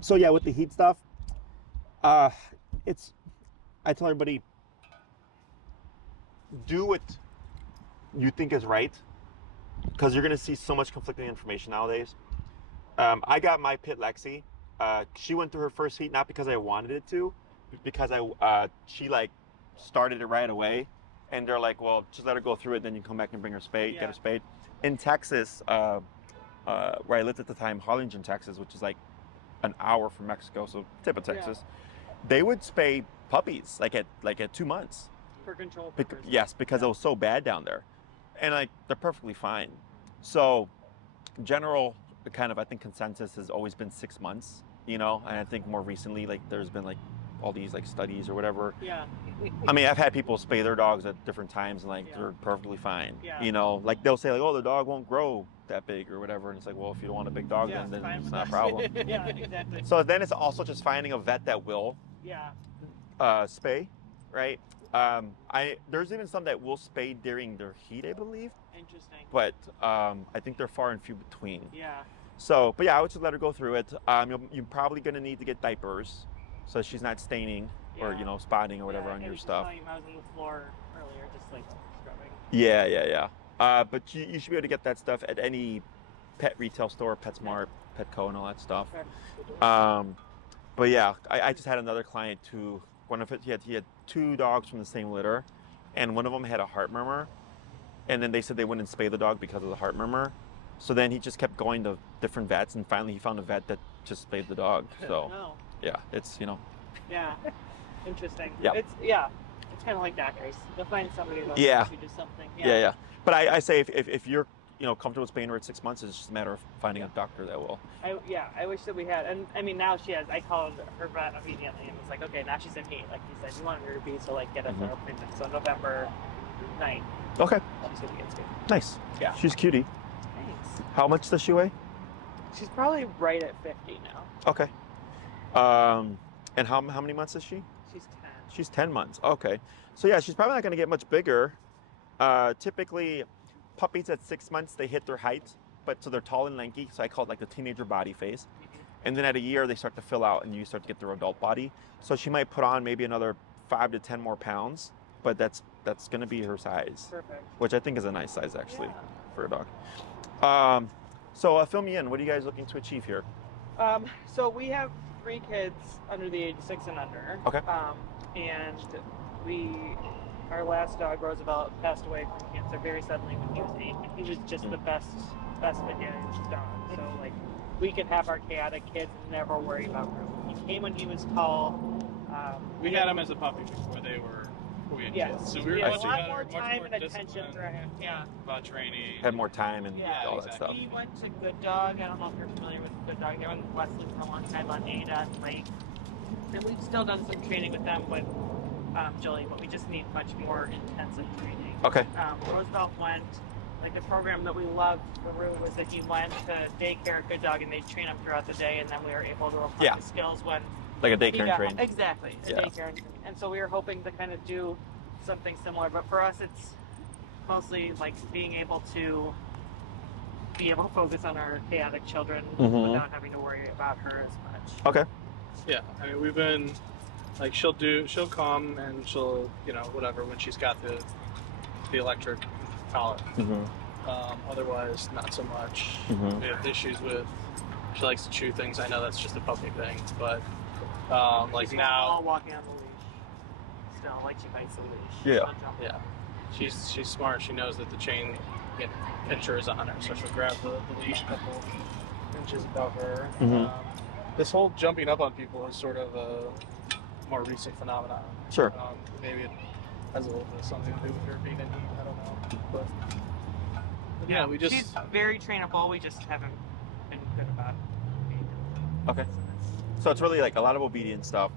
So yeah, with the heat stuff, uh, it's I tell everybody do what you think is right because you're gonna see so much conflicting information nowadays. I got my pit Lexi. She went through her first heat not because I wanted it to, but because she like started it right away, and they're like, well, just let her go through it, then you come back and bring her spayed, get her spayed. In Texas, where I lived at the time, Harlingen, Texas, which is like an hour from Mexico, so tip of Texas, they would spay puppies like at 2 months for control purposes. Yes, because it was so bad down there, and like they're perfectly fine. So general kind of I think consensus has always been 6 months, and I think more recently like there's been like all these like studies or whatever. I mean, I've had people spay their dogs at different times and like they're perfectly fine. Like they'll say like, oh, the dog won't grow that big or whatever, and it's like, well, if you don't want a big dog, then it's not a problem. Exactly. So then it's also just finding a vet that will spay, right? There's even some that will spay during their heat, I believe. Interesting. But I think they're far and few between. Yeah. So, but yeah, I would just let her go through it. You're probably going to need to get diapers so she's not staining or, spotting or whatever on your stuff. I was on the floor earlier, just like scrubbing. Yeah. But you should be able to get that stuff at any pet retail store, PetSmart, Petco, and all that stuff. Okay. But yeah, I just had another client who, he had 2 dogs from the same litter, and one of them had a heart murmur, and then they said they wouldn't spay the dog because of the heart murmur. So then he just kept going to different vets, and finally he found a vet that just spayed the dog. So yeah, it's Yeah, interesting. Yeah. It's kind of like doctors. They'll find somebody that'll do something. Yeah. But I say if you're comfortable with spaying her at 6 months, it's just a matter of finding a doctor that will. I wish that we had, and I mean now she has. I called her vet immediately and was like, okay, now she's in heat, like you said, you wanted her to be, so like get us her appointment. So November 9th. Okay. She's gonna get spayed. Nice. Yeah. She's cutie. Thanks. How much does she weigh? She's probably right at 50 now. Okay. And how many months is she? She's 10. She's 10 months. Okay. So yeah, she's probably not going to get much bigger. Typically, puppies at 6 months, they hit their height, but so they're tall and lanky. So I call it like the teenager body phase. And then at a year, they start to fill out and you start to get their adult body. So she might put on maybe another 5 to 10 more pounds, but that's going to be her size. Perfect. Which I think is a nice size actually for a dog. So fill me in. What are you guys looking to achieve here? So we have 3 kids under the age of 6 and under. Okay. And our last dog, Roosevelt, passed away from cancer very suddenly when he was 8. And he was just the best managed dog. So like we could have our chaotic kids and never worry about grooming. He came when he was tall. We had him as a puppy before we had kids. So we had a lot more time and attention for him. Yeah. About training. Had more time and all that stuff. He went to Good Dog. I don't know if you're familiar with Good Dog. They were in Wesley for a long time on Ada and Lake. And we've still done some training with them with Jolie, but we just need much more intensive training. Okay. Roosevelt went, like the program that we loved for Rue was that he went to daycare at Good Dog and they train him throughout the day, and then we were able to apply the skills when like a daycare train. Exactly. Daycare. And so we were hoping to kind of do something similar, but for us it's mostly like being able to focus on our chaotic children without having to worry about her as much. Okay. Yeah, I mean we've been like she'll come and she'll whatever when she's got the electric collar. Otherwise not so much. We have issues with she likes to chew things. I know that's just a puppy thing, but like now all walking on the leash still, like she bites the leash. Yeah. She's smart. She knows that the chain pincher is on her, so she'll grab the leash a couple inches above her. This whole jumping up on people is sort of a more recent phenomenon. Sure. Maybe it has a little bit of something to do with her being in heat. I don't know. But yeah, she's very trainable. We just haven't been good about it. Okay. So it's really like a lot of obedience stuff,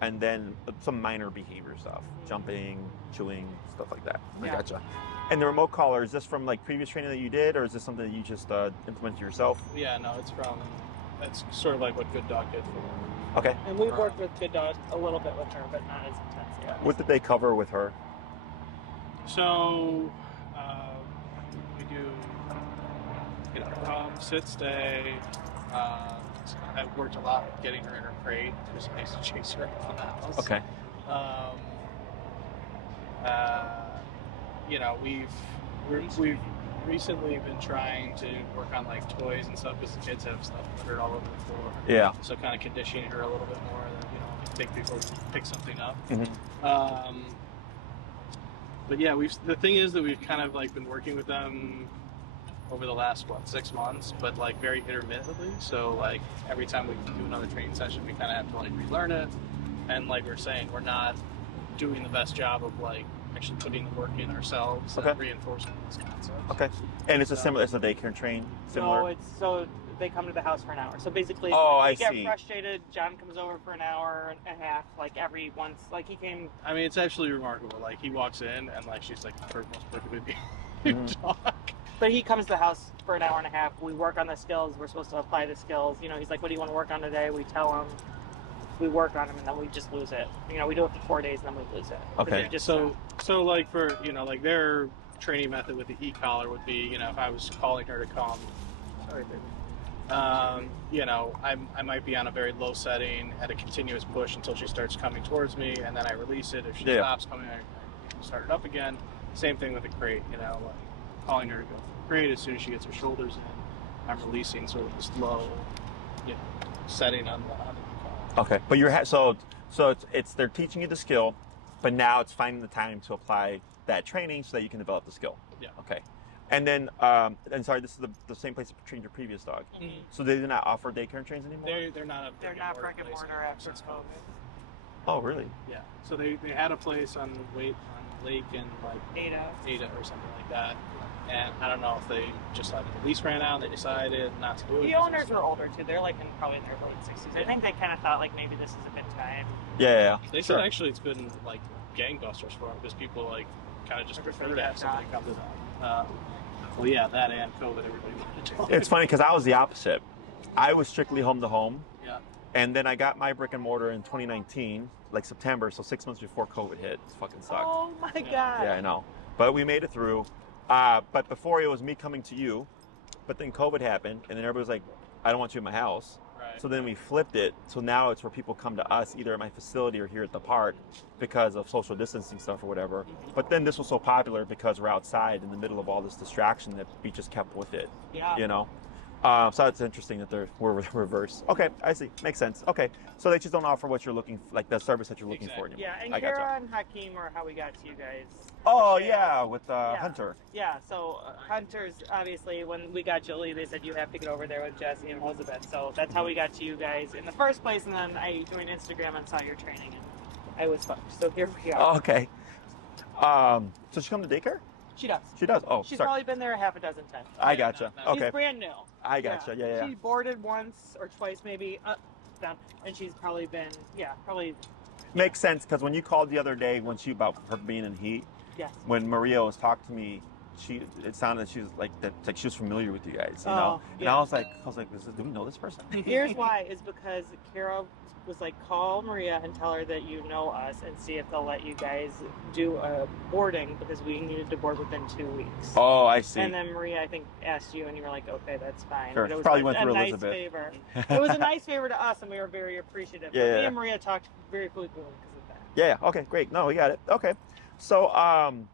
and then some minor behavior stuff, jumping, chewing, stuff like that. I gotcha. And the remote collar, is this from like previous training that you did, or is this something that you just implemented yourself? Yeah, no, it's sort of like what Good Dog did for her. Okay. And we've worked with Good Dog a little bit with her, but not as intense yet. What did they cover with her? So we do, sit, stay, I've worked a lot with getting her in her crate. Because I used to chase her around the house. Okay. You know, we've recently been trying to work on like toys and stuff because the kids have stuff littered all over the floor. Yeah. So kind of conditioning her a little bit more that, you know, think people pick something up. Mm-hmm. But yeah, the thing is that we've kind of like been working with them over the last 6 months, but like very intermittently. So like every time we do another training session, we kind of have to like relearn it. And like we're saying, we're not doing the best job of like actually putting the work in ourselves and reinforcing these concepts. Okay. And it's a similar, it's a daycare train, similar? No, it's so they come to the house for an hour. So basically, I get see. frustrated. John comes over for an hour and a half, like every once. Like he came. I mean, it's actually remarkable. Like he walks in and like she's like the most perfect dog. But he comes to the house for an hour and a half. We work on the skills. We're supposed to apply the skills. You know, he's like, "What do you want to work on today?" We tell him. We work on them and then we just lose it. You know, we do it for 4 days and then we lose it. Okay. Just so like for, you know, like their training method with the e-collar would be, you know, if I was calling her to come, sorry, baby. You know, I might be on a very low setting at a continuous push until she starts coming towards me, and then I release it. If she stops coming, I start it up again. Same thing with the crate, you know, like calling her to go for the crate. As soon as she gets her shoulders in, I'm releasing sort of this low, you know, setting on the Okay, but you're so it's they're teaching you the skill, but now it's finding the time to apply that training so that you can develop the skill. Yeah. Okay, and then and sorry, this is the same place you trained your previous dog. Mm-hmm. So they do not offer daycare trains anymore. They're not brick and mortar after COVID. Oh really? Yeah. So they had a place on Lake and like Ada or something like that. And I don't know if they just like the lease ran out and they decided not to do it. The owners were older too. They're like probably in their late 60s. I think they kind of thought like maybe this is a good time. Yeah. They said actually it's been like gangbusters for them because people like kind of just prefer to have somebody come to them. Well, yeah, that and COVID, everybody wanted to do it. It's funny because I was the opposite. I was strictly home to home. Yeah. And then I got my brick and mortar in 2019, like September, so 6 months before COVID hit. It fucking sucked. Oh my God. Yeah, I know. But we made it through. But before it was me coming to you, but then COVID happened, and then everybody was like, I don't want you in my house. Right. So then we flipped it. So now it's where people come to us, either at my facility or here at the park, because of social distancing stuff or whatever. Mm-hmm. But then this was so popular because we're outside in the middle of all this distraction that we just kept with it. Yeah. You know? So it's interesting that we're reversed. Okay, I see. Makes sense. Okay, so they just don't offer what you're looking for, like the service that you're looking for anymore. Yeah, and I Kara gotcha. and Hakeem are how we got to you guys. Oh yeah, with Hunter. Yeah, so Hunter's obviously when we got Jolie, they said you have to get over there with Jesse and Elizabeth. So that's how we got to you guys in the first place. And then I joined Instagram and saw your training, and I was hooked. So here we are. Oh, okay. So she come to daycare? She does. She does. Oh, She's sorry. probably been there a half a dozen times. I gotcha. She's Okay. brand new. I gotcha. Yeah. She boarded once or twice, maybe up, down, and she's probably been, probably. Makes sense because when you called the other day when she about her being in heat, Yes. when Maria was talking to me, it sounded she was like that, like she was familiar with you guys, you know. And I was like, do we know this person? Here's why: is because Kara was like, call Maria and tell her that you know us and see if they'll let you guys do a boarding because we needed to board within 2 weeks. Oh, I see. And then Maria, I think, asked you, and you were like, okay, that's fine. Sure. But it was Probably like went through a Elizabeth. nice favor. It was a nice favor to us, and we were very appreciative. Yeah, But yeah. me and Maria talked very quickly because of that. Yeah. Okay. Great. No, we got it. Okay. So,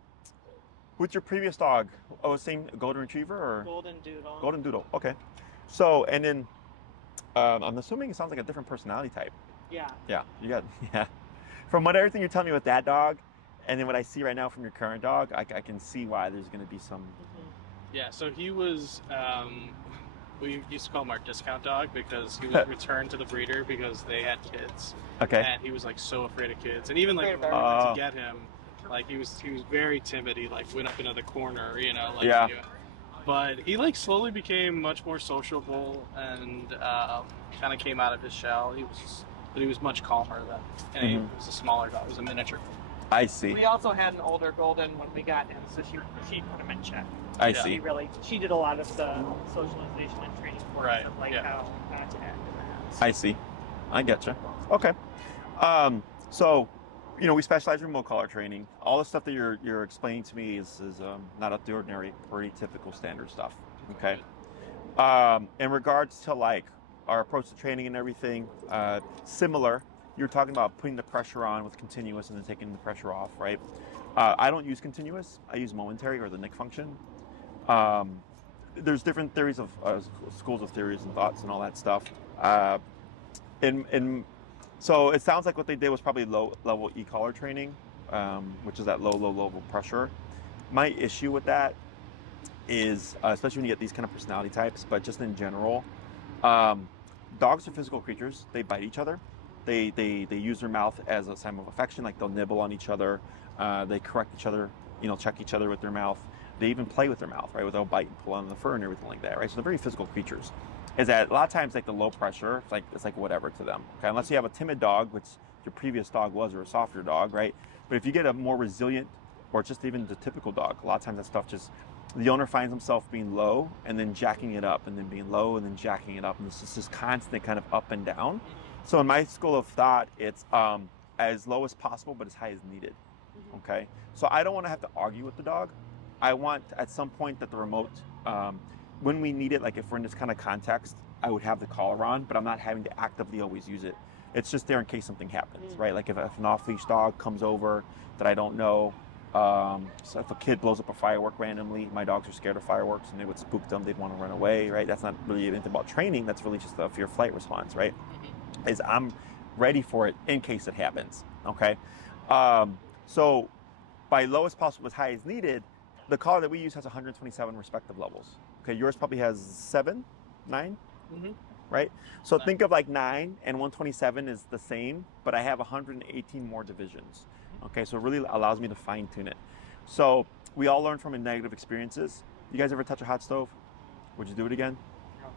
with your previous dog, same golden retriever or Golden Doodle. golden doodle? Okay. So, and then I'm assuming it sounds like a different personality type. Yeah. Yeah, you got From everything you're telling me with that dog, and then what I see right now from your current dog, I can see why there's going to be some. Yeah, so he was, we used to call him our discount dog because he was returned to the breeder because they had kids. Okay. And he was like so afraid of kids. And even like when we Afraid went to get him, like he was very timid. He like went up into the corner, you know, like Yeah. But he like slowly became much more sociable and kind of came out of his shell. He was much calmer then. And he was a smaller dog. It was a miniature. I see. We also had an older golden when we got him, so she put him in check. I Yeah. see. She did a lot of the socialization and training for us Right, of like yeah. how not to act in the house. I see. I getcha. Okay. So, you know, we specialize in remote collar training. All the stuff that you're explaining to me is not up to the ordinary, pretty typical standard stuff. Okay. In regards to like our approach to training and everything, similar. You're talking about putting the pressure on with continuous and then taking the pressure off, right? I don't use continuous. I use momentary or the nick function. There's different theories of schools of theories and thoughts and all that stuff. So it sounds like what they did was probably low level e-collar training, which is that low level pressure. My issue with that is, especially when you get these kind of personality types, but just in general, dogs are physical creatures. They bite each other. They use their mouth as a sign of affection, like they'll nibble on each other. They correct each other, check each other with their mouth. They even play with their mouth, right? They'll bite and pull on the fur and everything like that, right? So they're very physical creatures. Is that a lot of times like the low pressure, it's like whatever to them. Okay, unless you have a timid dog, which your previous dog was, or a softer dog, right? But if you get a more resilient, or just even the typical dog, a lot of times that stuff just, the owner finds himself being low and then jacking it up, and then being low and then jacking it up, and it's just this constant kind of up and down. So in my school of thought, it's as low as possible, but as high as needed. Okay, so I don't want to have to argue with the dog. I want at some point that the remote, when we need it, like if we're in this kind of context, I would have the collar on, but I'm not having to actively always use it. It's just there in case something happens, right? Like if an off-leash dog comes over that I don't know, so if a kid blows up a firework randomly, my dogs are scared of fireworks and they would spook them, they'd want to run away, right? That's not really anything about training, that's really just a fear flight response, right? Is I'm ready for it in case it happens, okay? So by lowest possible as high as needed, the collar that we use has 127 respective levels. Okay, yours probably has 7, 9, right? So think of like 9 and 127 is the same, but I have 118 more divisions. Okay, so it really allows me to fine tune it. So we all learn from negative experiences. You guys ever touch a hot stove? Would you do it again?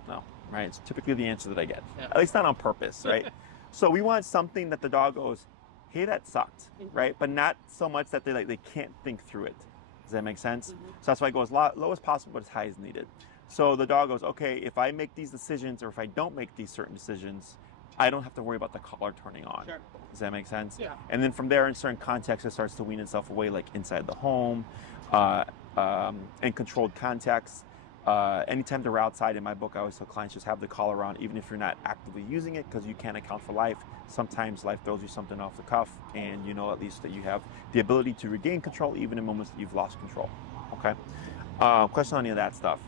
No, right? It's typically the answer that I get. At least not on purpose, right? So we want something that the dog goes, hey, that sucked, right? But not so much that they can't think through it. Does that make sense? So that's why it goes low as possible, but as high as needed. So the dog goes, okay, if I make these decisions or if I don't make these certain decisions, I don't have to worry about the collar turning on. Sure. Does that make sense? Yeah. And then from there, in certain contexts, it starts to wean itself away, like inside the home, in controlled contexts. Anytime they're outside, in my book, I always tell clients just have the collar on, even if you're not actively using it, because you can't account for life. Sometimes life throws you something off the cuff, and you know at least that you have the ability to regain control, even in moments that you've lost control. Okay. Question on any of that stuff.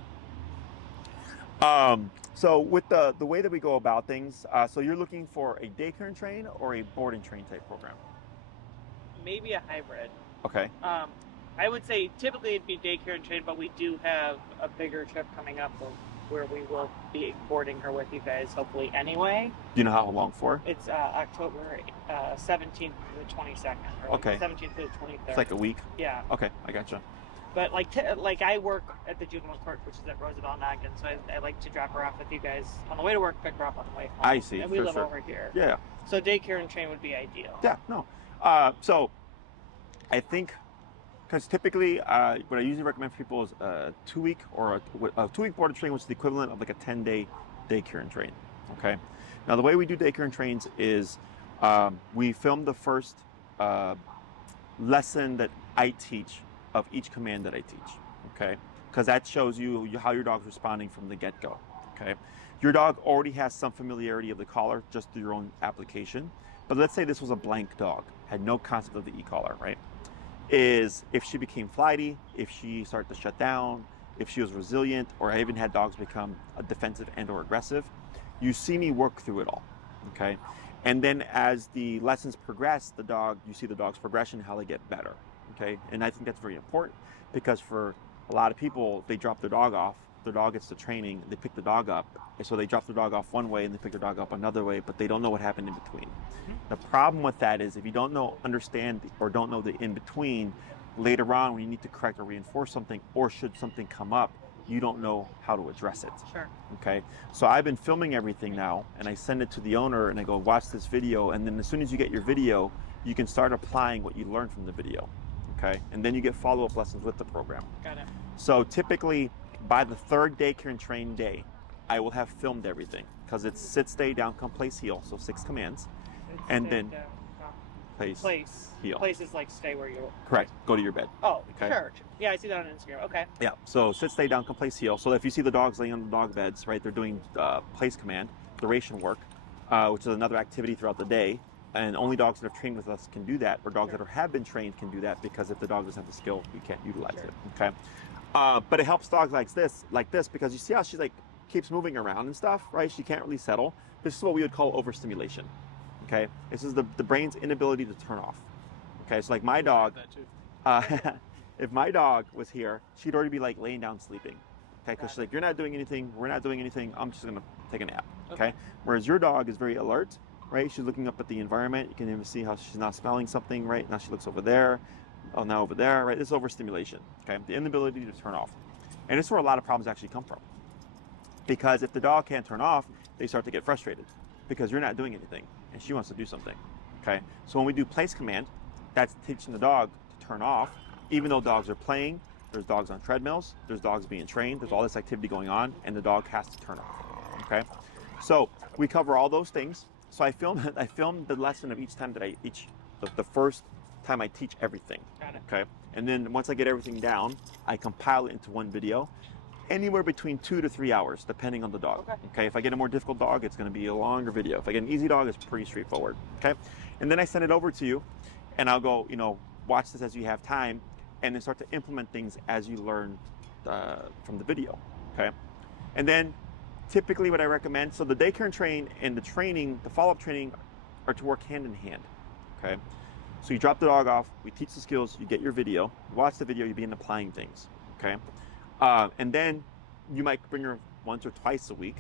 So with the way that we go about things, so you're looking for a daycare and train or a board and train type program? Maybe a hybrid. Okay. I would say typically it'd be daycare and train, but we do have a bigger trip coming up where we will be boarding her with you guys, hopefully anyway. Do you know how long for? It's October 17th to the 22nd. Or Okay. 17th to the 23rd. It's like a week? Yeah. Okay, I gotcha. But like I work at the juvenile court, which is at Roosevelt and Ogden, so I like to drop her off with you guys on the way to work, pick her up on the way home. I see. And we live over here. Yeah. So daycare and train would be ideal. Yeah, no. So I think, because typically what I usually recommend for people is a 2-week or a 2-week board and train, which is the equivalent of like a 10-day daycare and train. Okay. Now the way we do daycare and trains is we film the first lesson that I teach of each command that I teach. Okay. Because that shows you how your dog's responding from the get-go. Okay. Your dog already has some familiarity of the collar just through your own application. But let's say this was a blank dog, had no concept of the e-collar, right? Is if she became flighty, if she started to shut down, if she was resilient, or I even had dogs become defensive and or aggressive, you see me work through it all, okay? And then as the lessons progress, you see the dog's progression, how they get better, okay? And I think that's very important because for a lot of people, they drop their dog off, their dog gets to training, they pick the dog up, and so they drop the dog off one way and they pick their dog up another way, but they don't know what happened in between. The problem with that is if you don't understand or don't know the in between, later on when you need to correct or reinforce something, or should something come up, you don't know how to address it. Sure. Okay. So I've been filming everything now, and I send it to the owner, and I go, watch this video, and then as soon as you get your video, you can start applying what you learned from the video. Okay. And then you get follow-up lessons with the program. Got it. So typically, by the 3rd daycare and train day, I will have filmed everything because it's sit, stay, down, come, place, heel. So 6 commands. And then place, heel. Place is like stay where you are. Correct. Go to your bed. Oh, Okay. sure. Yeah, I see that on Instagram. Okay. Yeah. So sit, stay, down, come, place, heel. So if you see the dogs laying on the dog beds, right, they're doing place command. duration work, which is another activity throughout the day. And only dogs that have trained with us can do that, or dogs that have been trained can do that, because if the dog doesn't have the skill, we can't utilize it. Okay, but it helps dogs like this, because you see how she's like keeps moving around and stuff, right? She can't really settle. This is what we would call overstimulation. Okay, this is the brain's inability to turn off. Okay, so like my dog, if my dog was here, she'd already be like laying down sleeping. Okay, because she's like, you're not doing anything, we're not doing anything, I'm just gonna take a nap. Okay, whereas your dog is very alert. Right, she's looking up at the environment. You can even see how she's now smelling something. Right now, she looks over there. Oh, now over there. Right, this is overstimulation. Okay, the inability to turn off, and this is where a lot of problems actually come from. Because if the dog can't turn off, they start to get frustrated because you're not doing anything, and she wants to do something. Okay, so when we do place command, that's teaching the dog to turn off. Even though dogs are playing, there's dogs on treadmills, there's dogs being trained, there's all this activity going on, and the dog has to turn off. Okay, so we cover all those things. So I filmed the lesson of each time that I the first time I teach everything. Got it. Okay, and then once I get everything down, I compile it into one video, anywhere between 2 to 3 hours, depending on the dog. Okay, if I get a more difficult dog, it's going to be a longer video. If I get an easy dog, it's pretty straightforward. Okay, and then I send it over to you, and I'll go, watch this as you have time, and then start to implement things as you learn from the video. Okay, and then typically what I recommend, so the daycare and train and the training, the follow-up training, are to work hand in hand. Okay, so you drop the dog off, we teach the skills, you get your video, you watch the video, you begin applying things. Okay, and then you might bring her once or twice a week,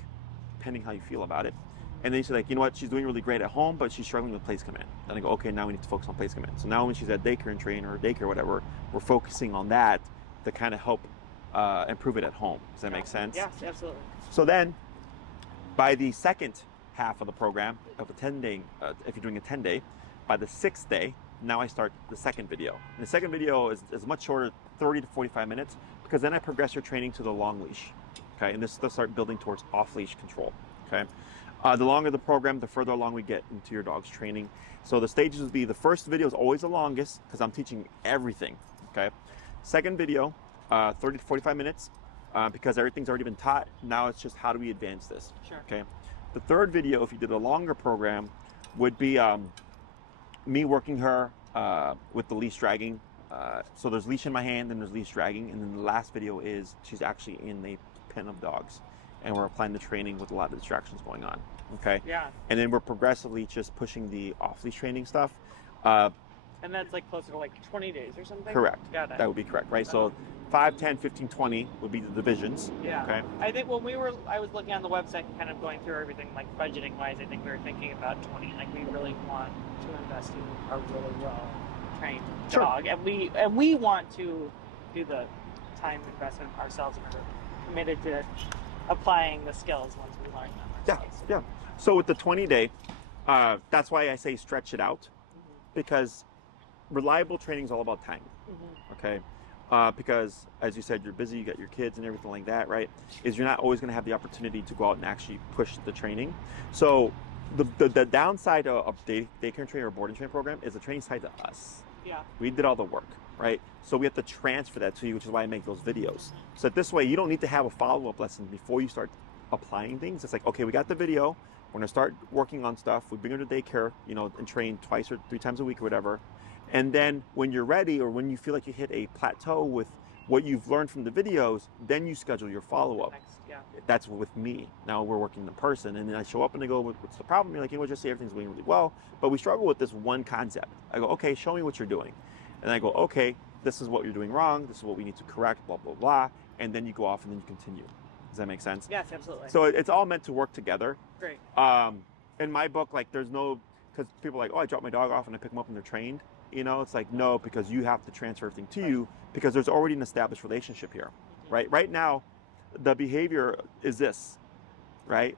depending how you feel about it. And then you say, like, you know what, she's doing really great at home, but she's struggling with place command. Then I go, okay, now we need to focus on place command. So now when she's at daycare and train or daycare or whatever, we're focusing on that to kind of help improve it at home. Does that make sense? Yes, absolutely. So then, by the second half of the program, of a 10-day, if you're doing a 10-day, by the 6th day, now I start the second video. And the second video is much shorter, 30 to 45 minutes, because then I progress your training to the long leash. Okay, and this will start building towards off-leash control. Okay, the longer the program, the further along we get into your dog's training. So the stages would be, the first video is always the longest, because I'm teaching everything. Okay, second video, 30 to 45 minutes, because everything's already been taught. Now it's just how do we advance this. Sure. Okay, the third video, if you did a longer program, would be me working her with the leash dragging. So there's leash in my hand and there's leash dragging, and then the last video is she's actually in a pen of dogs, and we're applying the training with a lot of distractions going on. Okay. Yeah. And then we're progressively just pushing the off-leash training stuff. And that's like closer to like 20 days or something? Correct. Got it. That would be correct, right? So 5, 10, 15, 20 would be the divisions. Yeah. Okay. I think when I was looking on the website and kind of going through everything, like budgeting wise, I think we were thinking about 20. Like we really want to invest in a really well trained Sure. dog, and we want to do the time investment ourselves, and we're committed to applying the skills once we learn them. Yeah, ourselves. yeah. So with the 20-day, that's why I say stretch it out, because reliable training is all about time. Okay. Because as you said, you're busy, you got your kids and everything like that, right? Is you're not always going to have the opportunity to go out and actually push the training. So the downside of daycare and training or boarding training program is the training side to us. Yeah. We did all the work, right? So we have to transfer that to you, which is why I make those videos. So this way, you don't need to have a follow-up lesson before you start applying things. It's like, okay, we got the video. We're gonna start working on stuff. We bring her to daycare, and train 2 or 3 times a week or whatever. And then when you're ready, or when you feel like you hit a plateau with what you've learned from the videos, then you schedule your follow-up. Yeah. That's with me. Now we're working in person, and then I show up and I go, what's the problem? You're like, just say everything's going really well, but we struggle with this one concept. I go, okay, show me what you're doing. And I go, okay, this is what you're doing wrong. This is what we need to correct, blah, blah, blah. And then you go off and then you continue. Does that make sense? Yes, absolutely. So it's all meant to work together. Great. In my book, like there's no, because people are like, oh, I drop my dog off and I pick them up and they're trained. It's like, no, because you have to transfer everything to you, because there's already an established relationship here, right? Right now, the behavior is this, right?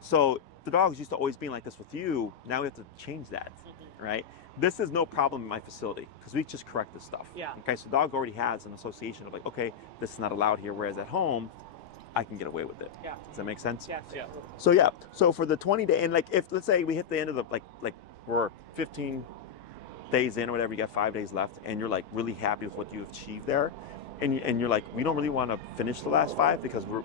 So the dogs used to always being like this with you. Now we have to change that, right? This is no problem in my facility, because we just correct this stuff. Yeah. Okay, so the dog already has an association of like, okay, this is not allowed here, whereas at home, I can get away with it. Yeah. Does that make sense? Yes. Yeah. So yeah, so for the 20-day, and like if let's say we hit the end of the like we're 15 days in or whatever, you got 5 days left, and you're like really happy with what you achieved there, and you're like, we don't really want to finish the last 5 because we're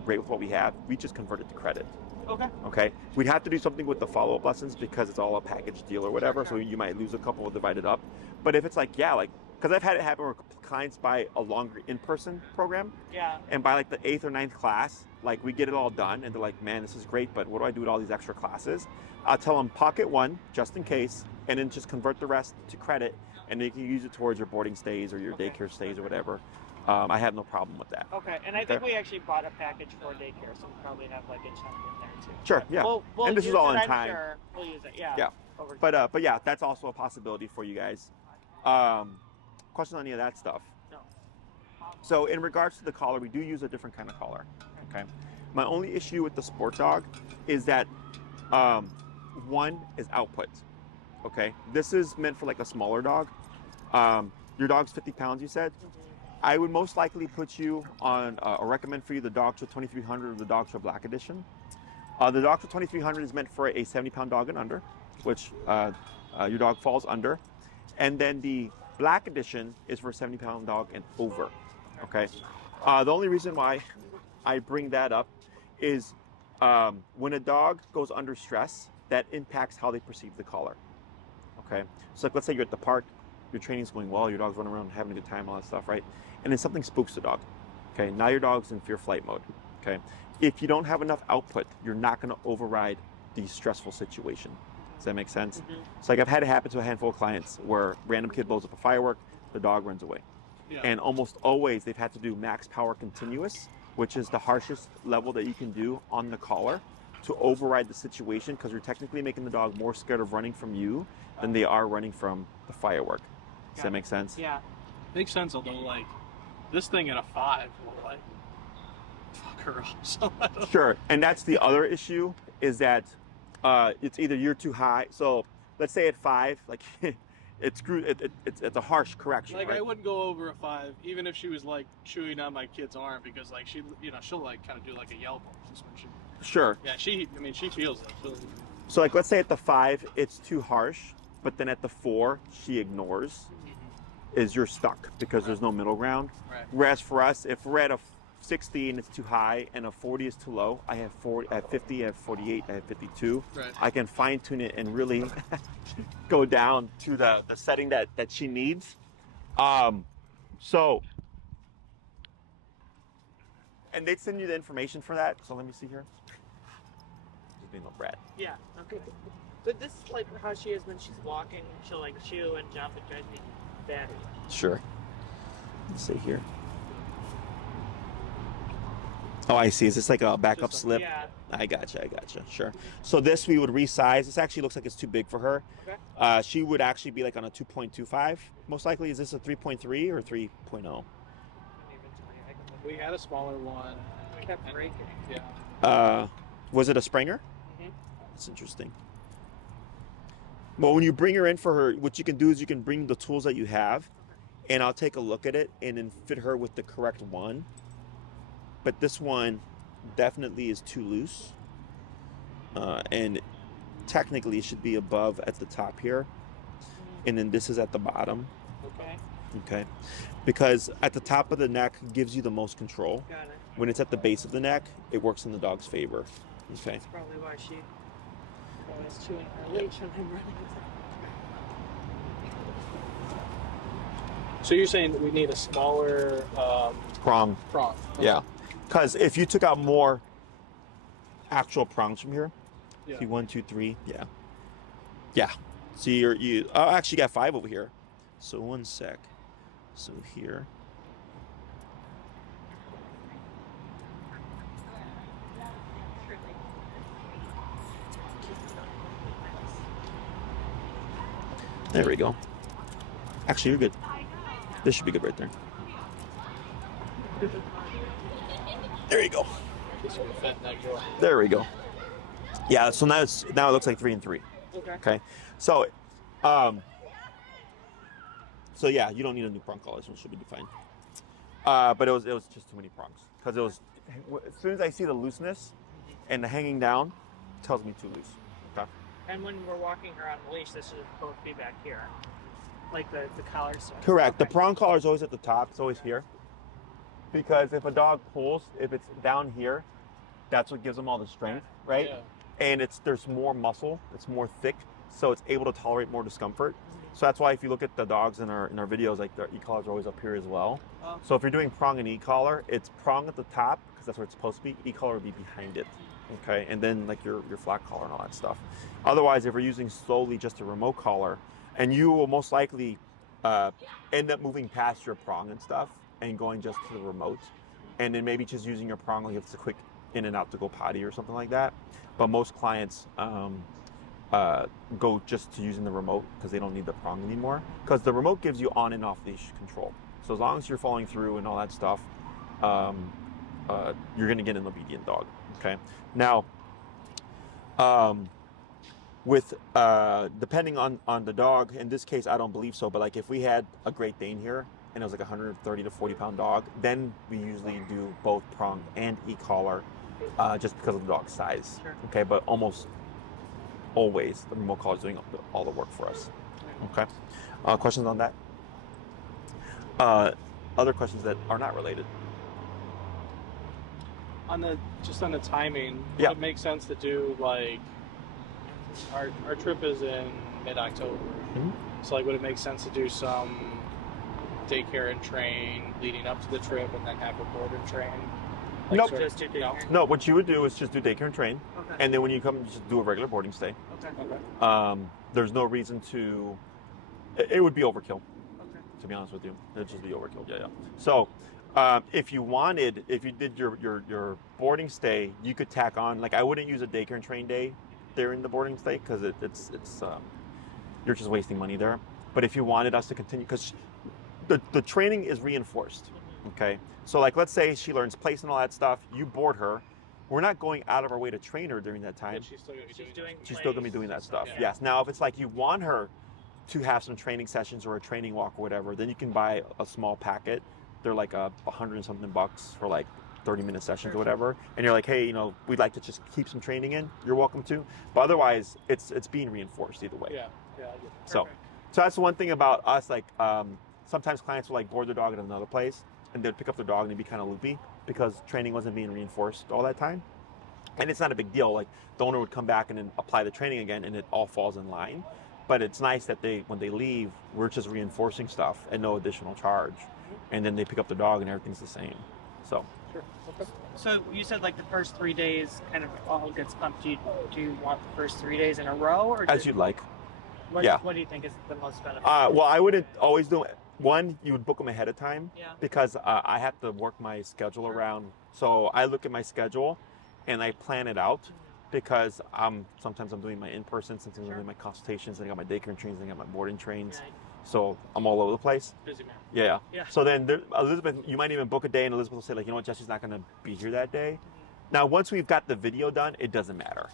great with what we have. We just convert it to credit. Okay. Okay. We'd have to do something with the follow-up lessons because it's all a package deal or whatever. Sure. So you might lose a couple divided up. But if it's like, yeah, like, because I've had it happen where clients buy a longer in-person program, Yeah. and by like the 8th or 9th class, like we get it all done, and they're like, man, this is great, but what do I do with all these extra classes? I'll tell them pocket one just in case, and then just convert the rest to credit, and then you can use it towards your boarding stays or your daycare stays or whatever. I have no problem with that. Okay, and I think we actually bought a package for daycare, so we probably have like a chunk in there too. Sure, yeah. We'll And this is use all it, in I'm time. Sure. We'll use it, yeah. Yeah. Over But yeah, that's also a possibility for you guys. Question on any of that stuff? No. So in regards to the collar, we do use a different kind of collar. Okay. My only issue with the sport dog is that one is output. Okay. This is meant for like a smaller dog. Your dog's 50 pounds, you said. I would most likely put you on or recommend for you the Dogtra 2300 or the Dogtra Black Edition. The Dogtra 2300 is meant for a 70-pound dog and under, which your dog falls under. And then the Black Edition is for a 70-pound dog and over. Okay. The only reason why I bring that up is when a dog goes under stress, that impacts how they perceive the collar. Okay. So like, let's say you're at the park, your training's going well, your dog's running around having a good time, all that stuff, right? And then something spooks the dog. Okay. Now your dog's in fear flight mode. Okay. If you don't have enough output, you're not going to override the stressful situation. Does that make sense? Mm-hmm. So like I've had it happen to a handful of clients where random kid blows up a firework, the dog runs away. Yeah. And almost always they've had to do max power continuous, which is the harshest level that you can do on the collar to override the situation, because you're technically making the dog more scared of running from you than they are running from the firework. Does that make sense? Yeah. Makes sense, although like this thing at a 5 will like fuck her up. So I don't Sure. And that's the other issue, is that it's either you're too high. So let's say at 5, like it's a harsh correction. Like right? I wouldn't go over a 5, even if she was like chewing on my kid's arm, because like she, she'll like kind of do like a yelp. Just when she, Sure. yeah, she feels it. So like let's say at the 5 it's too harsh, but then at the 4 she ignores, is you're stuck because there's no middle ground. Right. Whereas for us, if we're at a 60 and it's too high and a 40 is too low, I have 40, I have 50, I have 48, I have 52. Right. I can fine tune it and really go down to the setting that she needs. So, and they'd send you the information for that. So let me see here. Just being a brat. Yeah. Okay. But this is like how she is when she's walking. She'll like chew and jump and drive me batty. Sure. Let's see here. Oh, I see. Is this like a backup Just slip? Yeah. I gotcha. Sure. So this we would resize. This actually looks like it's too big for her. Okay. She would actually be like on a 2.25, most likely. Is this a 3.3 or 3.0? We had a smaller one. Kept breaking. Yeah. Was it a Springer? Mhm. That's interesting. Well, when you bring her in for her, what you can do is you can bring the tools that you have, and I'll take a look at it and then fit her with the correct one. But this one definitely is too loose, and technically it should be above at the top here, and then this is at the bottom. Okay, because at the top of the neck gives you the most control. Got it. When it's at the base of the neck, it works in the dog's favor. Okay. That's probably why she always chewing her leash when I'm running. So you're saying that we need a smaller Prong. prong? Yeah. Because if you took out more actual prongs from here, Yeah. see 1, 2, 3, yeah. So you actually got 5 over here. So one sec. So here. There we go. Actually, you're good. This should be good right there. There you go. Just gonna fit that girl. There we go. Yeah, so now it looks like 3 and 3. Okay. So so yeah, you don't need a new prong collar, so it should be fine. But it was just too many prongs, because it was, as soon as I see the looseness and the hanging down, it tells me too loose. Okay. And when we're walking her on the leash, this should both be back here, like the collar stuff. Correct. Okay. The prong collar is always at the top. It's always here. because if a dog pulls, if it's down here, that's what gives them all the strength, right? Yeah. And there's more muscle, it's more thick, so it's able to tolerate more discomfort. So that's why if you look at the dogs in our videos, like their e-collars are always up here as well. So if you're doing prong and e-collar, it's prong at the top because that's where it's supposed to be. E-collar would be behind it, okay? And then like your flat collar and all that stuff. Otherwise, if we're using solely just a remote collar, and you will most likely end up moving past your prong and stuff and going just to the remote, and then maybe just using your prong like if it's a quick in and out to go potty or something like that. But most clients go just to using the remote because they don't need the prong anymore, because the remote gives you on and off leash control. So as long as you're following through and all that stuff, you're going to get an obedient dog. Okay. Now, with depending on the dog, in this case I don't believe so, but like if we had a Great Dane here and it was like 130 to 40 pound dog, then we usually do both prong and e-collar, just because of the dog's size. Sure. Okay, but almost always the remote collar is doing all the work for us. Okay. Questions on that? Other questions that are not related? On the timing, Yeah. would it make sense to do like our trip is in mid-October, so like would it make sense to do some daycare and train leading up to the trip and then have a board and train? Like Nope. sort of- Just do no? daycare? No, what you would do is just do daycare and train, Okay. and then when you come, just do a regular boarding stay. Okay. There's no reason to. It would be overkill, Okay. to be honest with you. It'd just be overkill. Yeah. So, if you did your boarding stay, you could tack on. Like I wouldn't use a daycare and train day during the boarding stay because it's you're just wasting money there. But if you wanted us to continue, because the training is reinforced. Okay. So like let's say she learns place and all that stuff, you board her. We're not going out of our way to train her during that time. But she's still going to be doing She's still going to be doing that stuff. Yeah. Yes. Now, if it's like you want her to have some training sessions or a training walk or whatever, then you can buy a small packet. They're like $100 and something for like 30-minute sessions or whatever. And you're like, hey, we'd like to just keep some training in. You're welcome to. But otherwise, it's being reinforced either way. Yeah. Yeah. I get that. So that's one thing about us. Like sometimes clients will like board their dog at another place, and they'd pick up their dog and they'd be kind of loopy because training wasn't being reinforced all that time. And it's not a big deal. Like the owner would come back and then apply the training again, and it all falls in line. But it's nice that when they leave, we're just reinforcing stuff at no additional charge, and then they pick up the dog and everything's the same. So. Sure. Okay. So you said like the first 3 days kind of all gets pumped. Do you want the first 3 days in a row, or As you'd like. what, yeah. What do you think is the most beneficial? Well, I wouldn't always do it. One, you would book them ahead of time, Yeah. because I have to work my schedule around. So I look at my schedule and I plan it out, because sometimes I'm doing my in-person, sometimes I'm doing my consultations, and I got my daycare and trains, and I got my boarding trains. Right. So I'm all over the place. Busy man. Yeah. Yeah. So then Elizabeth, you might even book a day, and Elizabeth will say like, Jesse's not going to be here that day. Now, once we've got the video done, it doesn't matter.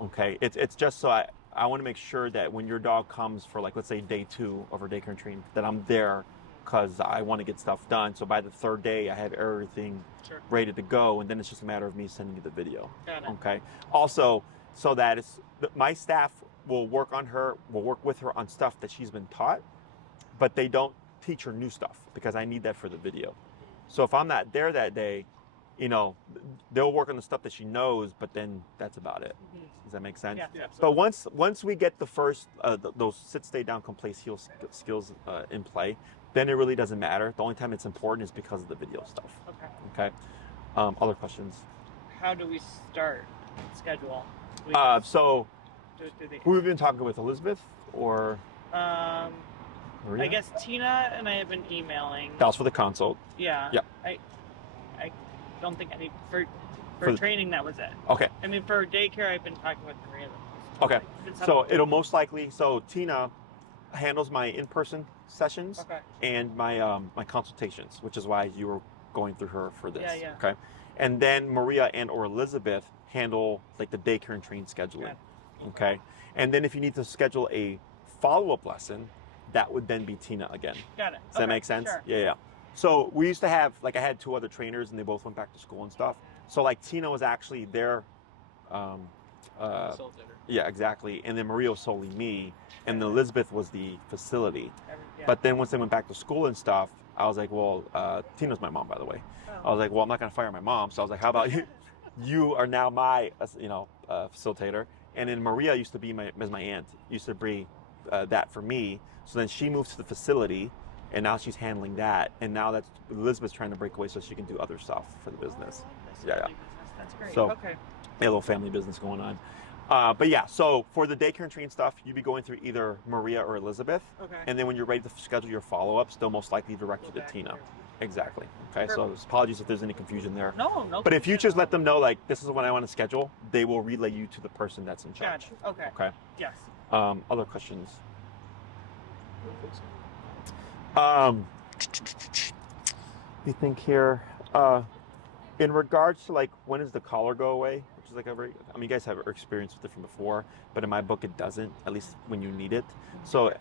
Okay. It's just so I want to make sure that when your dog comes for like, let's say day 2 of her daycare and train, that I'm there because I want to get stuff done. So by the 3rd day, I have everything Sure. ready to go, and then it's just a matter of me sending you the video. Got it. Okay. Also, so that my staff will work with her on stuff that she's been taught, but they don't teach her new stuff because I need that for the video. So if I'm not there that day, they'll work on the stuff that she knows, but then that's about it. Does that make sense? Yeah. Yeah. But once we get the first those sit, stay down, come, place, heel skills in play, then it really doesn't matter. The only time it's important is because of the video stuff. Okay. Okay. Other questions? How do we start schedule? We So do it through the. who have you been talking with, Elizabeth or Maria? I guess Tina and I have been emailing. That was for the consult. Yeah. Yeah. I don't think any for For the- training that was it. Okay. I mean, for daycare, I've been talking with Maria. Okay. It's So something- it'll most likely. So Tina handles my in-person sessions Okay. and my my consultations, which is why you were going through her for this. Yeah. Okay. And then Maria or Elizabeth handle like the daycare and train scheduling. Okay. And then if you need to schedule a follow-up lesson, that would then be Tina again. Got it. Does that make sense? Sure. Yeah. So we used to have, like, I had 2 other trainers and they both went back to school and stuff. So like Tina was actually their, Facilitator. yeah, exactly. And then Maria was solely me, and then Elizabeth was the facility. Yeah. But then once they went back to school and stuff, I was like, well, Tina's my mom, by the way. Oh. I was like, well, I'm not going to fire my mom. So I was like, how about you? You are now my, facilitator. And then Maria used to be my aunt, used to bring that for me. So then she moved to the facility, and now she's handling that. And now that's Elizabeth's trying to break away so she can do other stuff for the business. Yeah. Business. That's great. So, okay. A little family business going on. But yeah, so for the daycare and training stuff, you'd be going through either Maria or Elizabeth. Okay. And then when you're ready to schedule your follow-ups, they'll most likely direct you to Tina. Exactly. Okay, so apologies if there's any confusion there. No. But if you just let them know, like, this is what I want to schedule, they will relay you to the person that's in charge. Gotcha. Okay. Okay. Yes. Other questions? You think here, in regards to like, when does the collar go away? Which is like you guys have experience with it from before, but in my book it doesn't, at least when you need it. So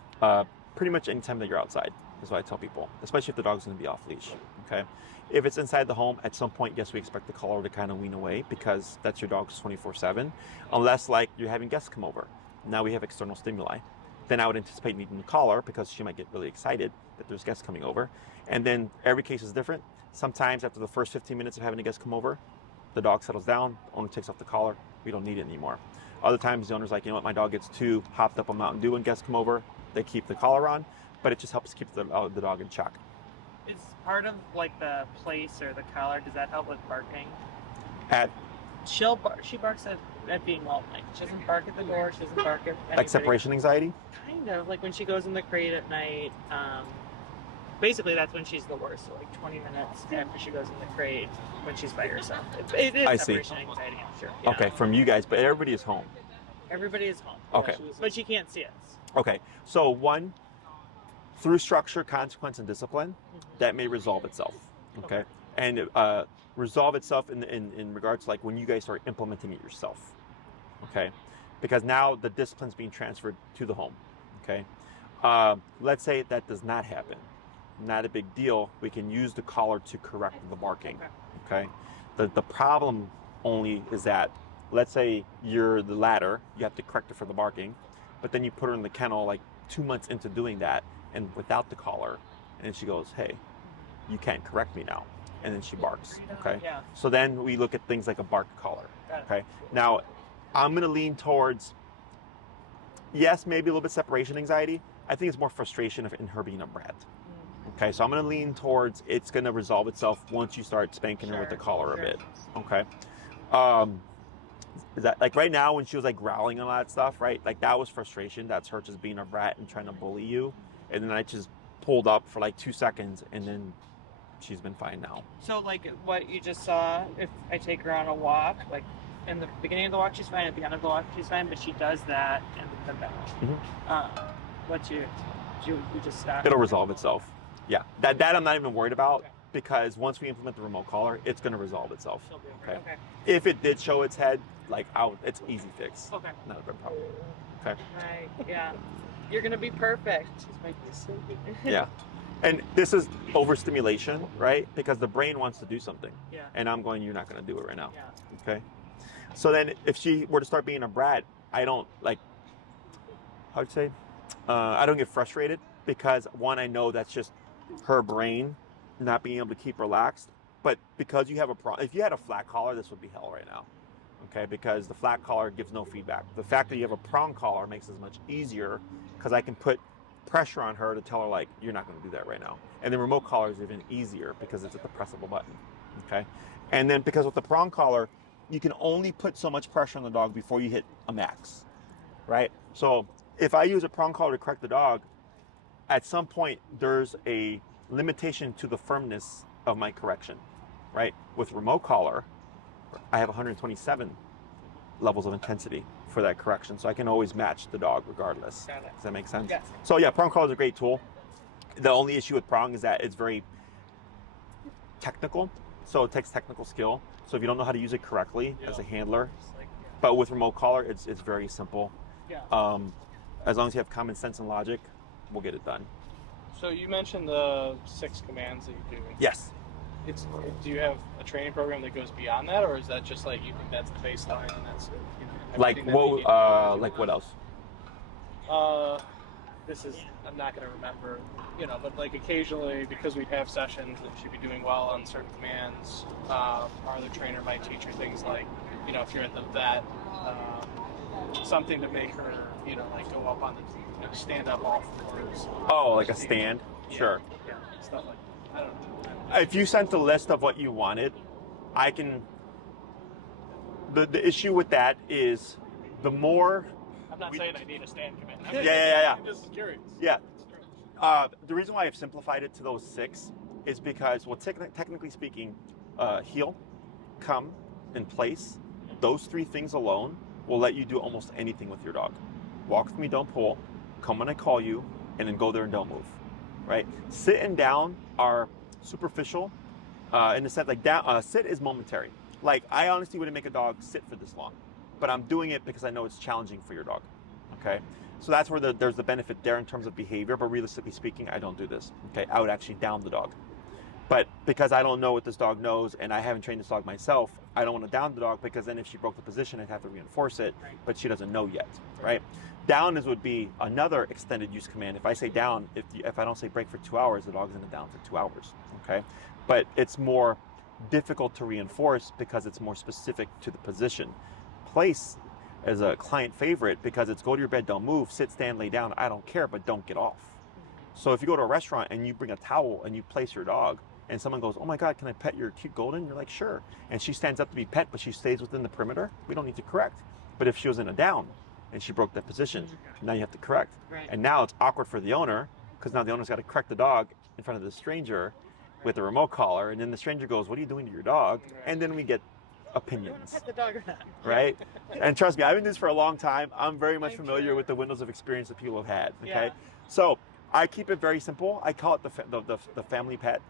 pretty much anytime that you're outside is what I tell people, especially if the dog's gonna be off leash, okay? If it's inside the home, at some point, yes, we expect the collar to kind of wean away because that's your dog's 24/7, unless like you're having guests come over. Now we have external stimuli. Then I would anticipate needing the collar because she might get really excited that there's guests coming over. And then every case is different. Sometimes after the first 15 minutes of having a guest come over, the dog settles down, the owner takes off the collar, we don't need it anymore. Other times the owner's like, you know what, my dog gets too hopped up on Mountain Dew when guests come over, they keep the collar on, but it just helps keep the dog in check. Is part of like the place or the collar, does that help with barking? She barks at being lonely. She doesn't bark at the door, she doesn't bark at anybody. Like separation anxiety? Kind of, like when she goes in the crate at night, basically that's when she's the worst, so like 20 minutes after she goes in the crate when she's by herself. It is separation anxiety, I'm sure. Yeah. Okay, from you guys, but everybody is home. Everybody is home. Okay. But she can't see us. Okay, so one, through structure, consequence, and discipline, that may resolve itself, okay? And resolve itself in regards to like when you guys start implementing it yourself, okay? Because now the discipline's being transferred to the home, okay? Let's say that does not happen. Not a big deal. We can use the collar to correct the barking, okay? The problem only is that, let's say you're the latter, you have to correct her for the barking, but then you put her in the kennel like 2 months into doing that and without the collar, and she goes, hey, you can't correct me now. And then she barks, okay? Yeah. So then we look at things like a bark collar, okay? Now, I'm gonna lean towards, yes, maybe a little bit separation anxiety. I think it's more frustration in her being a brat. Okay, so I'm gonna lean towards it's gonna resolve itself once you start spanking her with the collar a bit, okay? Is that like right now when she was like growling and all that stuff, right? Like that was frustration. That's her just being a brat and trying to bully you. And then I just pulled up for like 2 seconds and then she's been fine now. So like what you just saw, if I take her on a walk, like in the beginning of the walk she's fine, at the end of the walk she's fine, but she does that and then what you just stop. It'll resolve itself. Yeah, that I'm not even worried about because once we implement the remote collar, it's going to resolve itself. Okay. If it did show its head, like out, it's easy fix. Okay. Not a big problem. Okay. Right. Yeah. You're gonna be perfect. Yeah. And this is overstimulation, right? Because the brain wants to do something. Yeah. And I'm going, you're not going to do it right now. Yeah. Okay. So then if she were to start being a brat, I don't like, how'd you say? I don't get frustrated because one, I know that's just her brain not being able to keep relaxed. But because you have if you had a flat collar, this would be hell right now. Okay, because the flat collar gives no feedback. The fact that you have a prong collar makes it much easier because I can put pressure on her to tell her like, you're not going to do that right now. And the remote collar is even easier because it's at the pressable button. Okay, and then because with the prong collar, you can only put so much pressure on the dog before you hit a max, right? So if I use a prong collar to correct the dog, at some point there's a limitation to the firmness of my correction, right? With remote collar, I have 127 levels of intensity for that correction, so I can always match the dog regardless. Got it. Does that make sense? Yes. So yeah, prong collar is a great tool. The only issue with prong is that it's very technical, so it takes technical skill. So if you don't know how to use it correctly as a handler, but with remote collar, it's very simple. Yeah. As long as you have common sense and logic, we'll get it done. So you mentioned the 6 commands that you do. Yes. Do you have a training program that goes beyond that, or is that just like you think that's the baseline and that's Like everything that you what? need to do? Like what else? I'm not going to remember, but like occasionally, because we'd have sessions and she'd be doing well on certain commands, our other trainer might teach her things like, if you're at the vet, something to make her, like go up on the, stand up all fours. Oh, like a stand? Yeah, Sure. Yeah, stuff like that. I don't know. If you sent a list of what you wanted, I can. The issue with that is the more. I'm not saying I need a stand command. Yeah. I'm just curious. Yeah. The reason why I've simplified it to those 6 is because, well, technically speaking, heel, come, and place, those 3 things alone will let you do almost anything with your dog. Walk with me, don't pull, come when I call you, and then go there and don't move, right? Sit and down are superficial in the sense, like sit is momentary. Like, I honestly wouldn't make a dog sit for this long, but I'm doing it because I know it's challenging for your dog, okay? So that's where there's the benefit there in terms of behavior, but realistically speaking, I don't do this, okay? I would actually down the dog. But because I don't know what this dog knows and I haven't trained this dog myself, I don't want to down the dog, because then if she broke the position, I'd have to reinforce it, but she doesn't know yet, right? Down would be another extended use command. If I say down, if I don't say break for 2 hours, the dog's gonna down for 2 hours, okay? But it's more difficult to reinforce because it's more specific to the position. Place is a client favorite because it's go to your bed, don't move, sit, stand, lay down, I don't care, but don't get off. So if you go to a restaurant and you bring a towel and you place your dog and someone goes, oh my God, can I pet your cute golden? You're like, sure. And she stands up to be pet, but she stays within the perimeter, we don't need to correct. But if she was in a down and she broke that position, now you have to correct. Right. And now it's awkward for the owner, because now the owner's got to correct the dog in front of the stranger with a remote collar, and then the stranger goes, what are you doing to your dog? And then we get opinions, Pet the dog or not? right? And trust me, I've been doing this for a long time. I'm very much familiar with the windows of experience that people have had, okay? Yeah. So I keep it very simple. I call it the family pet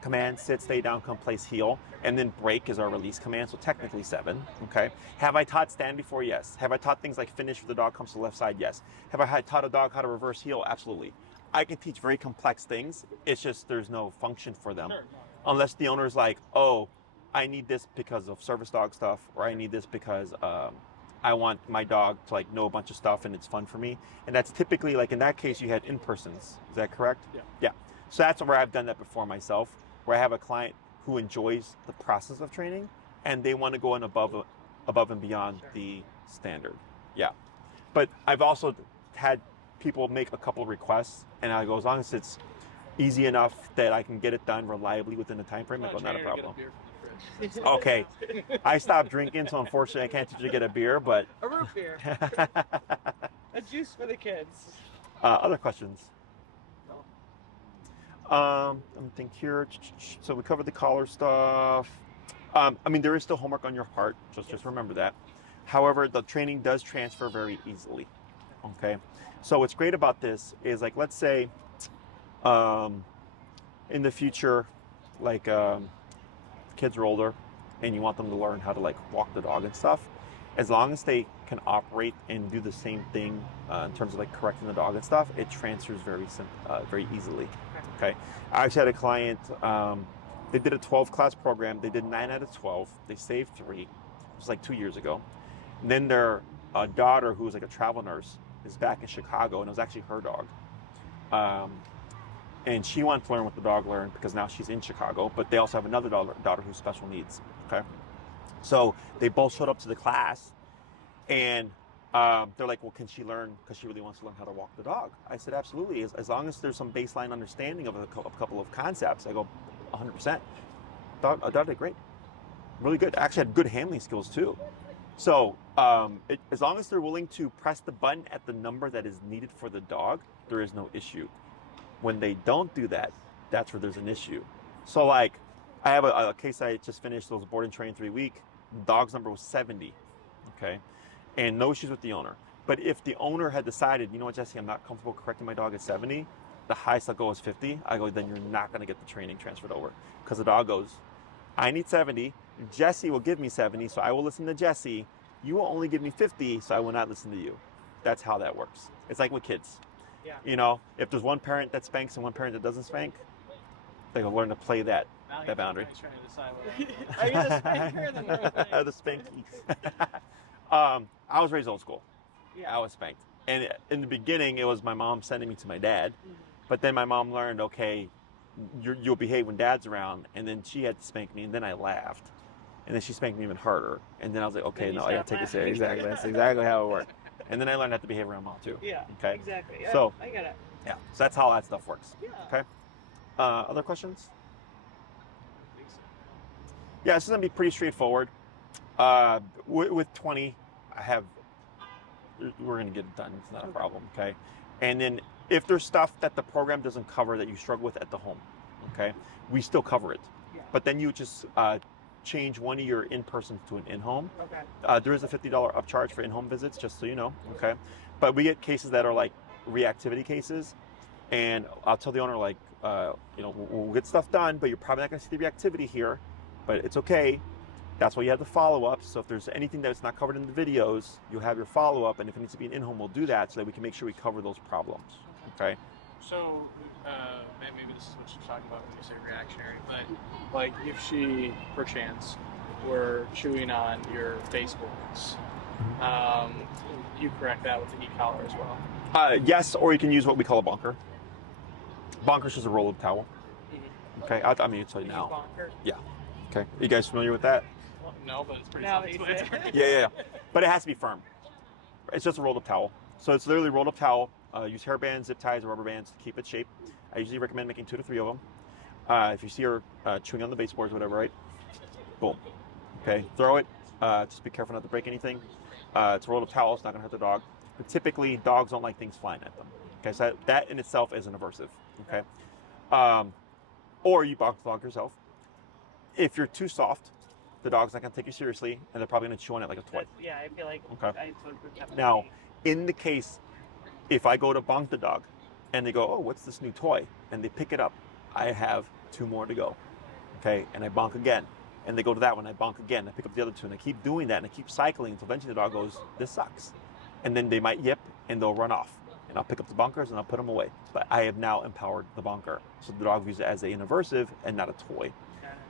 command: sit, stay down, come, place, heel, and then break is our release command, so technically 7, okay? Have I taught stand before? Yes. Have I taught things like finish if the dog comes to the left side? Yes. Have I taught a dog how to reverse heel? Absolutely. I can teach very complex things. It's just there's no function for them. Sure. Unless the owner's like, oh, I need this because of service dog stuff, or I need this because I want my dog to like know a bunch of stuff and it's fun for me. And that's typically, like in that case, you had in-persons. Is that correct? Yeah. Yeah. So that's where I've done that before myself, where I have a client who enjoys the process of training and they want to go above and beyond the standard. Yeah. But I've also had people make a couple of requests, and I go, as long as it's easy enough that I can get it done reliably within the time frame, I go, not a problem. Okay, I stopped drinking, so unfortunately I can't teach you to get a beer, but A root beer. A juice for the kids. other questions? Let me think here. So we covered the collar stuff. I mean, there is still homework on your part, just remember that. However, the training does transfer very easily, okay? So what's great about this is, like, let's say in the future, like kids are older and you want them to learn how to like walk the dog and stuff, as long as they can operate and do the same thing in terms of like correcting the dog and stuff, it transfers very easily, okay? I actually had a client, they did a 12 class program, they did 9 out of 12, they saved 3, it was like 2 years ago. And then their daughter, who was like a travel nurse, is back in Chicago, and it was actually her dog. And she wanted to learn what the dog learned because now she's in Chicago, but they also have another daughter who's special needs, okay? So they both showed up to the class, and they're like, well, can she learn, because she really wants to learn how to walk the dog? I said, absolutely, as long as there's some baseline understanding of a couple of concepts. I go, 100%. Dog did great, really good. Actually had good handling skills too. So as long as they're willing to press the button at the number that is needed for the dog, there is no issue. When they don't do that, that's where there's an issue. So like, I have a case I just finished, those board and train 3 week, dog's number was 70, okay? And no issues with the owner. But if the owner had decided, you know what, Jesse, I'm not comfortable correcting my dog at 70, the highest I'll go is 50, I go, then you're not gonna get the training transferred over. Because the dog goes, I need 70, Jesse will give me 70, so I will listen to Jesse. You will only give me 50, so I will not listen to you. That's how that works. It's like with kids. Yeah. You know, if there's one parent that spanks and one parent that doesn't spank, they'll learn to play that boundary. Trying to decide Are you the spanker or the The spanky. I was raised old school. Yeah. I was spanked. And in the beginning, it was my mom sending me to my dad. But then my mom learned, okay, you'll behave when dad's around. And then she had to spank me, and then I laughed. And then she spanked me even harder. And then I was like, okay, Then you no, I gotta stopped take it laughing. serious. Exactly. That's exactly how it worked. And then I learned how to behave around mom too. Yeah. Okay. Exactly. Yeah, So I get it. yeah, so that's how that stuff works. Yeah. Okay. Other questions? Yeah, this is gonna be pretty straightforward. With 20, we're gonna get it done. It's not a problem. Okay. And then if there's stuff that the program doesn't cover that you struggle with at the home, okay, we still cover it. Yeah. But then you just change one of your in-person to an in-home. Okay. There is a $50 upcharge for in-home visits, just so you know. Okay. But we get cases that are like reactivity cases, and I'll tell the owner like, we'll get stuff done, but you're probably not gonna see the reactivity here, but it's okay. That's why you have the follow-up. So if there's anything that's not covered in the videos, you'll have your follow-up, and if it needs to be an in-home, we'll do that so that we can make sure we cover those problems. Okay. So, maybe this is what you're talking about when you say reactionary, but like if she, perchance, were chewing on your baseboards, you correct that with the e-collar as well? Yes, or you can use what we call a bonker. Bonker's just a roll of towel. Okay, I'm going to tell you now. Bonker. Yeah. Okay. Are you guys familiar with that? Well, no, but it's pretty Now that you self-explanatory. say Yeah. But it has to be firm. It's just a rolled up towel. So it's literally rolled up towel. Use hair bands, zip ties, or rubber bands to keep it shape. I usually recommend making 2 to 3 of them. If you see her chewing on the baseboards or whatever, right? Boom. Okay, throw it. Just be careful not to break anything. It's a rolled up towel. It's not going to hurt the dog. But typically, dogs don't like things flying at them. Okay, so that in itself is an aversive. Okay. Or you bonk the dog yourself. If you're too soft, the dog's not going to take you seriously, and they're probably going to chew on it like a toy. Yeah, I feel like Okay. I totally get that. Now, in the case, if I go to bonk the dog, and they go, oh, what's this new toy? And they pick it up, I have 2 more to go. Okay, and I bonk again. And they go to that one, I bonk again, I pick up the other 2, and I keep doing that, and I keep cycling until eventually the dog goes, this sucks. And then they might yip, and they'll run off. And I'll pick up the bonkers, and I'll put them away. But I have now empowered the bonker. So the dog views it as an aversive and not a toy.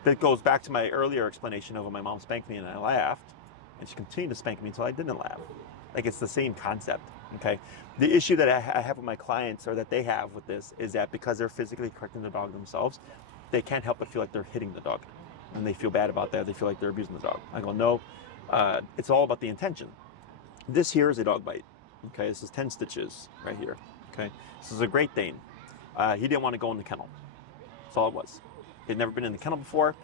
That goes back to my earlier explanation of when my mom spanked me and I laughed, and she continued to spank me until I didn't laugh. Like, it's the same concept, okay? The issue that I have with my clients, or that they have with this, is that because they're physically correcting the dog themselves, they can't help but feel like they're hitting the dog. And they feel bad about that. They feel like they're abusing the dog. I go, no, it's all about the intention. This here is a dog bite, okay? This is 10 stitches right here, okay? This is a Great Dane. He didn't want to go in the kennel. That's all it was. He'd never been in the kennel before.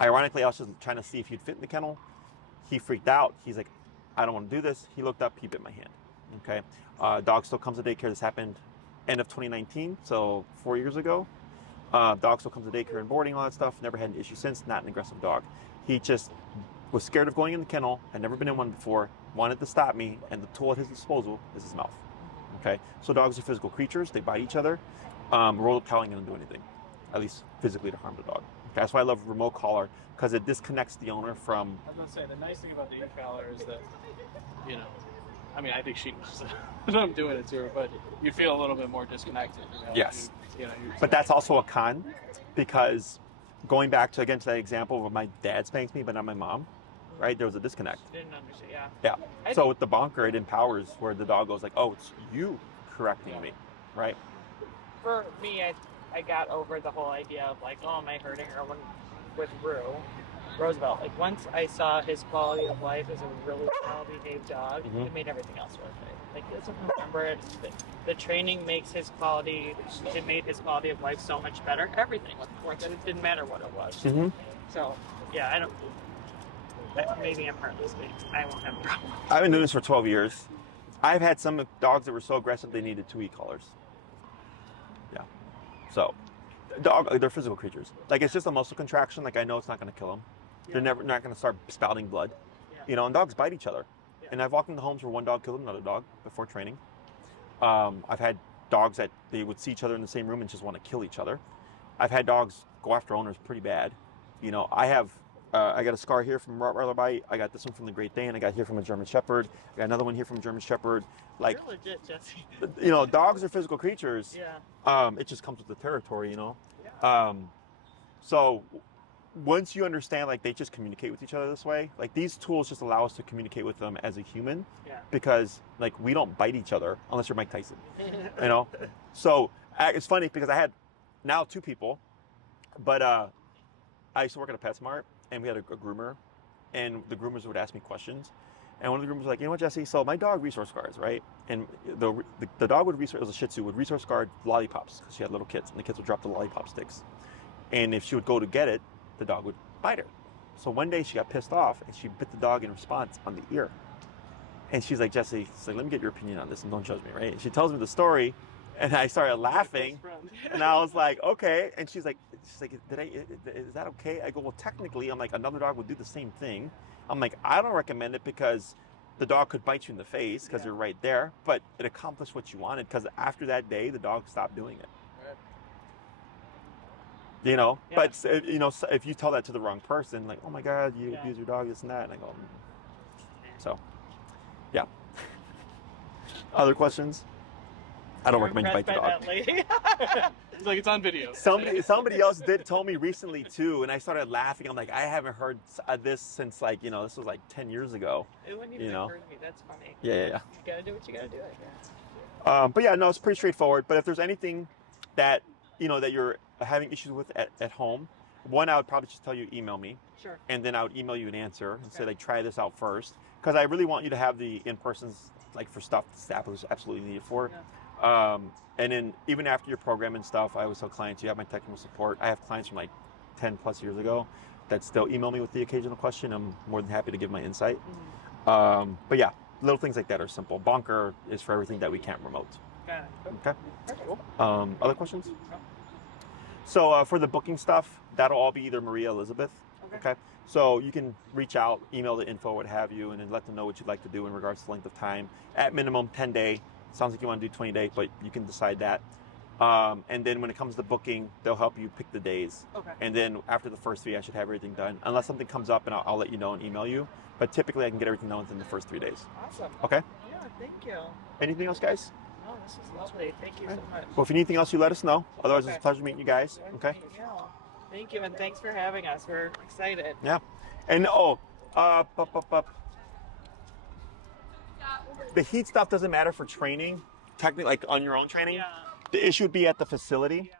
Ironically, I was just trying to see if he'd fit in the kennel. He freaked out. He's like, I don't want to do this. He looked up, he bit my hand. Okay. Dog still comes to daycare. This happened end of 2019, so 4 years ago. Dog still comes to daycare and boarding, all that stuff. Never had an issue since. Not an aggressive dog. He just was scared of going in the kennel. Had never been in one before. Wanted to stop me, and the tool at his disposal is his mouth. Okay. So dogs are physical creatures. They bite each other. Roll up towel ain't gonna do anything, at least physically, to harm the dog. Okay, that's why I love remote collar, because it disconnects the owner from. I was going to say, the nice thing about the e-collar is that, I mean, I think she knows that I'm doing it to her, but you feel a little bit more disconnected. Yes. But that's also a con, because going back to that example where my dad spanks me, but not my mom, right? There was a disconnect. Didn't understand. Yeah. I So with the bonker, it empowers where the dog goes like, oh, it's you correcting me, right? For me, I got over the whole idea of like, oh, am I hurting her with Roosevelt. Like, once I saw his quality of life as a really well-behaved dog, it made everything else worth it. Like, he doesn't remember it. The training makes it made his quality of life so much better. Everything was worth it. It didn't matter what it was. So, yeah, maybe I'm heartless, but I won't have a problem. I've been doing this for 12 years. I've had some dogs that were so aggressive they needed 2 e-collars. Yeah. So, they're physical creatures. Like, it's just a muscle contraction. Like, I know it's not going to kill them. They're not going to start spouting blood. And dogs bite each other. And I've walked into homes where one dog killed another dog before training. I've had dogs that they would see each other in the same room and just want to kill each other. I've had dogs go after owners pretty bad. I got a scar here from Rottweiler bite. I got this one from the Great Dane. I got here from a German Shepherd. I got another one here from a German Shepherd. Like, you're legit, Jesse. Dogs are physical creatures. Yeah. It just comes with the territory. Yeah. So once you understand, like, they just communicate with each other this way, like, these tools just allow us to communicate with them as a human, because, like, we don't bite each other unless you're Mike Tyson, you know? So it's funny because I had now 2 people, but I used to work at a PetSmart, and we had a groomer, and the groomers would ask me questions. And one of the groomers was like, you know what, Jesse? So my dog resource guards, right? And the dog would resource, it was a Shih Tzu, would resource guard lollipops because she had little kids, and the kids would drop the lollipop sticks. And if she would go to get it, the dog would bite her. So one day she got pissed off, and she bit the dog in response on the ear. And she's like, Jesse, she's like, let me get your opinion on this, and don't judge me, right? And she tells me the story, and I started laughing, and I was like, okay. And she's like, is that okay? I go, well, technically, I'm like, another dog would do the same thing. I'm like, I don't recommend it because the dog could bite you in the face because you're right there, but it accomplished what you wanted, because after that day, the dog stopped doing it. Right. You know, but you know, if you tell that to the wrong person, like, oh my God, you abuse your dog, this and that, and I go, so, yeah. Other questions? I don't recommend you bite the dog. It's like, it's on video. Somebody else told me recently too, and I started laughing. I'm like, I haven't heard this since, like, you know, this was like 10 years ago. It wouldn't even occur to me. That's funny. Yeah. You gotta do what you gotta do, I guess. But yeah, no, it's pretty straightforward. But if there's anything that, you know, that you're having issues with at home, one, I would probably just tell you, email me. Sure. And then I would email you an answer and say, like, try this out first, because I really want you to have the in-persons, like, for stuff staff is absolutely needed for. Yeah. And then even after your program and stuff, I always tell clients, you have my technical support. I have clients from like 10 plus years ago that still email me with the occasional question. I'm more than happy to give my insight. Mm-hmm. But yeah, little things like that are simple. Bonker is for everything that we can't remote. Got it. Okay. Cool. Other questions? No. So for the booking stuff, that'll all be either Maria or Elizabeth. Okay. So you can reach out, email the info, what have you, and then let them know what you'd like to do in regards to length of time. At minimum, 10-day. Sounds like you want to do 20-day, but you can decide that. And then when it comes to booking, they'll help you pick the days. Okay. And then after the first 3, I should have everything done. Unless something comes up, and I'll let you know and email you. But typically, I can get everything done within the first 3 days. Awesome. Okay? Yeah, thank you. Anything else, guys? No, this is lovely. Thank you so much. Well, if you need anything else, you let us know. Otherwise, it's a pleasure meeting you guys. Okay? Yeah. Thank you, and thanks for having us. We're excited. Yeah. And, the heat stuff doesn't matter for training, technically, like on your own training. Yeah. The issue would be at the facility. Yeah.